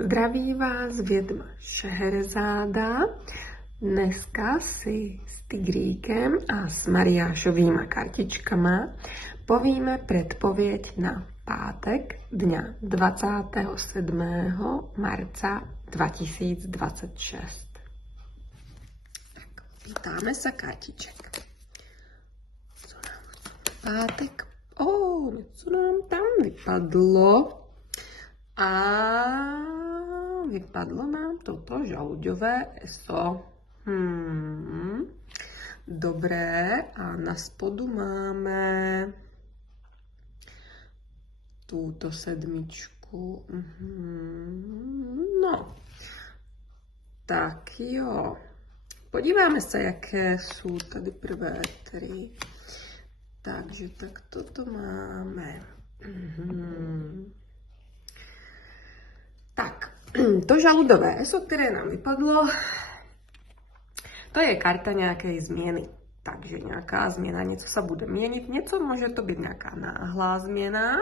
Zdraví vás vědma Šeherezáda. Dneska si s Tigríkem a s Mariášovýma kartičkama povíme predpověď na pátek dňa 27. marca 2026. Tak, pýtáme sa kartiček. Co nám pátek? Něco nám tam vypadlo. A vypadlo nám toto žalúďové eso. Dobré, a na spodu máme túto sedmičku. No, tak jo. Podíváme se, jaké jsou tady prvé tři. Takže tak toto máme. Tak, to žaludové eso, které nám vypadlo, to je karta nějaké změny. Takže nějaká změna, něco se bude měnit, něco může to být nějaká náhlá změna.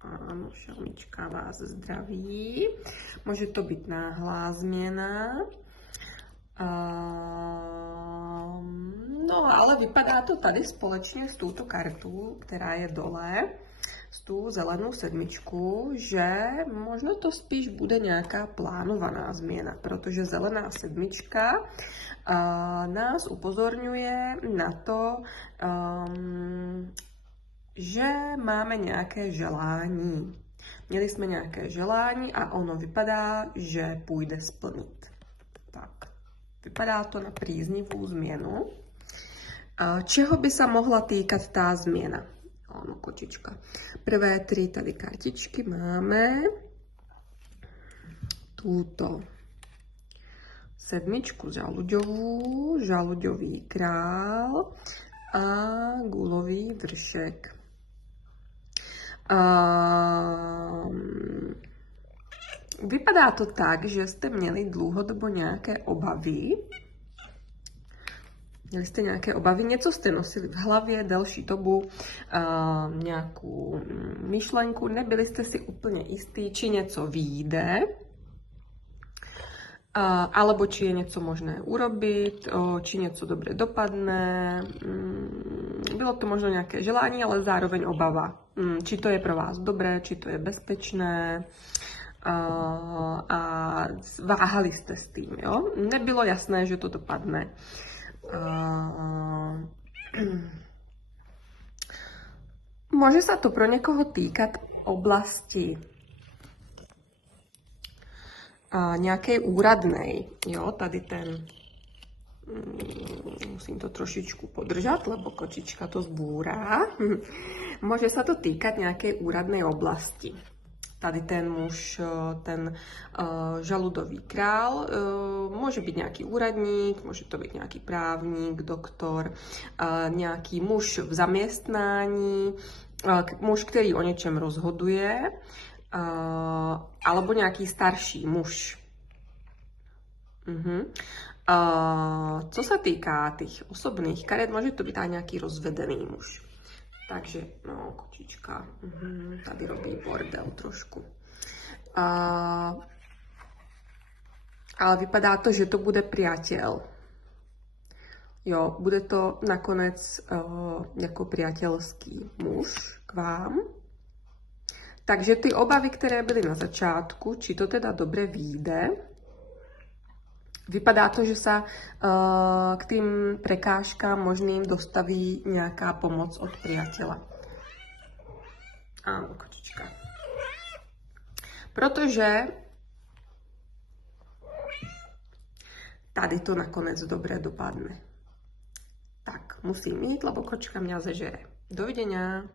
Ano, šelmička vás zdraví. Může to být náhlá změna. No, ale vypadá to tady společně s touto kartou, která je dole, s tu zelenou sedmičku, že možno to spíš bude nějaká plánovaná změna, protože zelená sedmička nás upozorňuje na to, že máme nějaké želání. Měli jsme nějaké želání a ono vypadá, že půjde splnit. Tak, vypadá to na příznivou změnu. Čeho by se mohla týkat ta změna? Ano, kočička. Prvé tři tady kartičky máme. Tuto sedmičku žalúďovú, žalúďový král a gulový vršek. Vypadá to tak, že jste měli dlouhodobo nějaké obavy. Měli jste nějaké obavy, něco jste nosili v hlavě delší dobu, nějakou myšlenku, nebyli jste si úplně jistí, či něco vyjde, alebo či je něco možné urobit, či něco dobře dopadne. Bylo to možno nějaké želání, ale zároveň obava, či to je pro vás dobré, či to je bezpečné. A váhali jste s tím, jo? Nebylo jasné, že to dopadne. Může se to pro někoho týkat oblasti nějaké úradnej, jo, tady ten, musím to trošičku podržet, lebo kočička to zbůrá. Může se to týkat nějaké úradnej oblasti. Tady ten muž, ten žaludový král, může být nějaký úradník, může to být nějaký právník, doktor, nějaký muž v zaměstnání, muž, který o něčem rozhoduje, alebo nějaký starší muž. Co se týká těch osobných karet, může to být i nějaký rozvedený muž. Takže, no, kočička, tady robí bordel trošku. Ale vypadá to, že to bude priateľ. Jo, bude to nakonec jako priateľský muž k vám. Takže ty obavy, které byly na začátku, či to teda dobře vyjde, vypadá to, že se k tým prekážkám možným dostaví nějaká pomoc od priateľa. Áno, kočička. Protože tady to nakonec dobře dopadne. Tak, musím jít, lebo kočka mě zežere. Dovidenia.